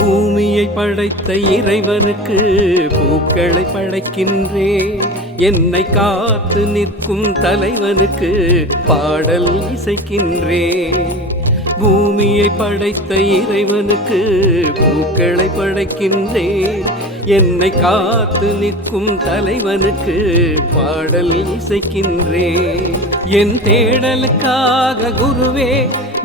பூமியை படைத்த இறைவனுக்கு பூக்களை படைக்கின்றேன். என்னை காத்து நிற்கும் தலைவனுக்கு பாடல் இசைக்கின்றேன். பூமியை படைத்த இறைவனுக்கு பூக்களை படைக்கின்றேன். என்னை காத்து நிற்கும் தலைவனுக்கு பாடல் இசைக்கின்றேன். என் தேடலுக்காக குருவே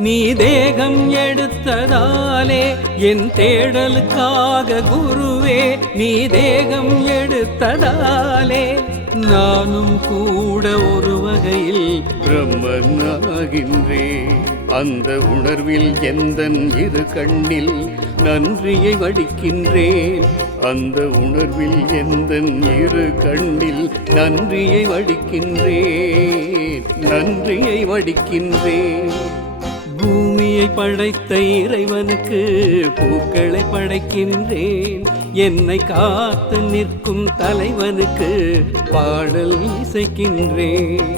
நீ தேகம் எடுத்ததாலே, என் தேடலுக்காக குருவே நீ தேகம் எடுத்ததாலே, நானும் கூட ஒரு வகையில் பிரம்மனாகின்றேன். அந்த உணர்வில் எந்தன் இரு கண்ணில் நன்றியை வடிக்கின்றேன். அந்த உணர்வில் எந்தன் இரு கண்ணில் நன்றியை வடிக்கின்றேன். நன்றியை வடிக்கின்றேன். பூமியை படைத்த இறைவனுக்கு பூக்களை படைக்கின்றேன். என்னை காத்து நிற்கும் தலைவனுக்கு பாடல் இசைக்கின்றேன்.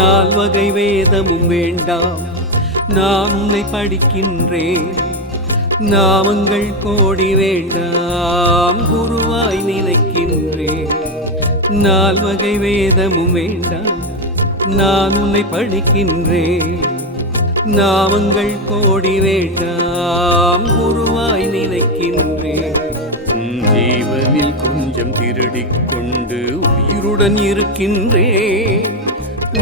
நால்வகை வேதமும் வேண்டாம், நான் உன்னை படிக்கின்றேன். நாமங்கள் கோடி வேண்டாம், குருவாய் நினைக்கின்றேன். நால்வகை வேதமும் வேண்டாம், நான் உன்னை படிக்கின்றேன். நாமங்கள் கோடி வேண்டாம், குருவாய் நினைக்கின்றேன். ஜீவனில் கொஞ்சம் திருடிக்கொண்டு உயிருடன் இருக்கின்றேன்.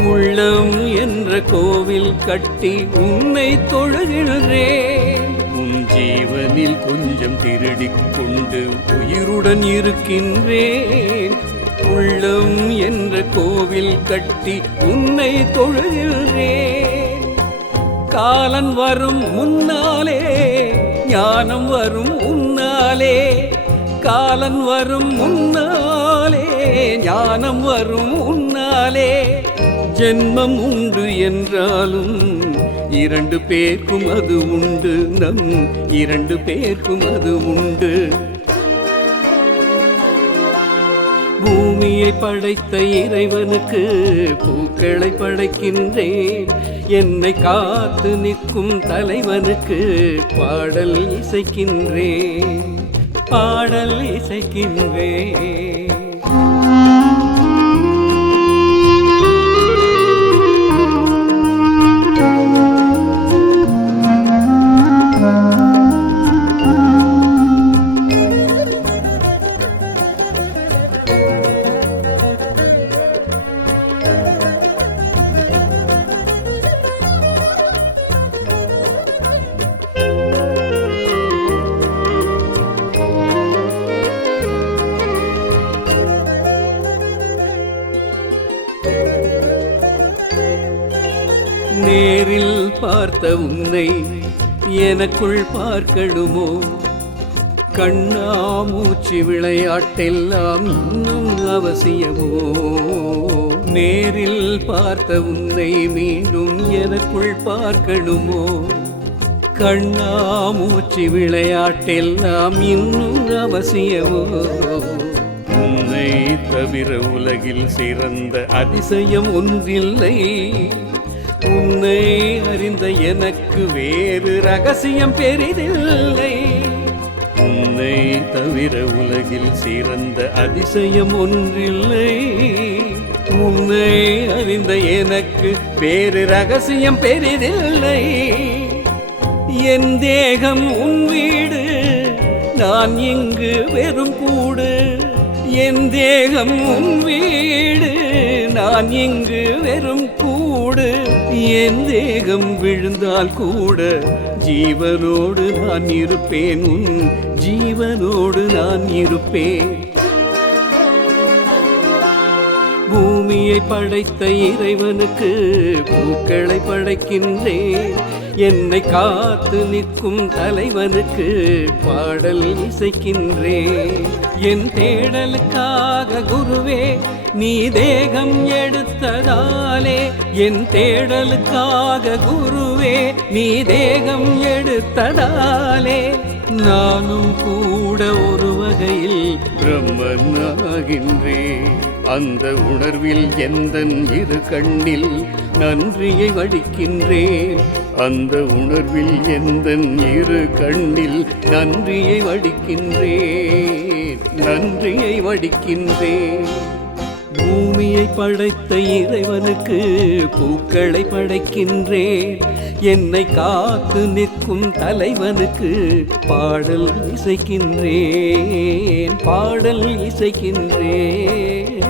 உள்ளம் என்ற கோவில் கட்டி உன்னை தொழுகின்றேன். உன் ஜீவனில் கொஞ்சம் திருடிக்கொண்டு உயிருடன் இருக்கின்றேன். உள்ளம் என்ற கோவில் கட்டி உன்னை தொழுகின்றேன். காலன் வரும் முன்னாலே ஞானம் வரும் உன்னாலே. காலன் வரும் முன்னாலே ஞானம் வரும் உன்னாலே. ஜென்மம் உண்டு என்றாலும் இரண்டு பேர்க்கும் அது உண்டு. நம் இரண்டு பேர்க்கும் அது உண்டு. பூமியை படைத்த இறைவனுக்கு பூக்களை படைக்கின்றேன். என்னை காத்து நிற்கும் தலைவனுக்கு பாடல் இசைக்கின்றேன். பாடல் இசைக்கின்றேன். நேரில் பார்த்த உன்னை எனக்குள் பார்க்கணுமோ? கண்ணாமூச்சி விளையாட்டெல்லாம் இன்னும் அவசியமோ? நேரில் பார்த்த உன்னை மீண்டும் எனக்குள் பார்க்கணுமோ? கண்ணாமூச்சி விளையாட்டெல்லாம் இன்னும் அவசியமோ? உன்னை தவிர உலகில் சிறந்த அதிசயம் ஒன்றில்லை. உன்னை அறிந்த எனக்கு வேறு ரகசியம் பெரிதில்லை. உன்னை தவிர உலகில் சிறந்த அதிசயம் ஒன்றில்லை. உன்னை அறிந்த எனக்கு வேறு ரகசியம் பெரிதில்லை. என் தேகம் உன் வீடு, நான் இங்கு வெறும் கூடு. என் தேகம் உன் வீடு, நான் இங்கு வெறும் கூடு. என் தேகம் விழுந்தால் கூட ஜீவனோடு நான் இருப்பேன். உன் ஜீவனோடு நான் இருப்பேன். பூமியை படைத்த இறைவனுக்கு பூக்களை படைக்கின்றேன். என்னை காத்து நிற்கும் தலைவனுக்கு பாடல் இசைக்கின்றேன். என் தேடலுக்காக குருவே நீ தேகம் எடுத்ததாலே, என் தேடலுக்காக குருவே நீ தேகம் எடுத்ததாலே, நானும் கூட ஒரு வகையில் பிரம்மனாகின்றேன். அந்த உணர்வில் எந்தன் இரு கண்ணில் நன்றியை வடிக்கின்றேன். அந்த உணர்வில் எந்தன் இரு கண்ணில் நன்றியை வடிக்கின்றேன். நன்றியை வடிக்கின்றேன். பூமியை படைத்த இறைவனுக்கு பூக்களை படைக்கின்றேன். என்னை காத்து நிற்கும் தலைவனுக்கு பாடல் இசைக்கின்றேன். பாடல் இசைக்கின்றேன்.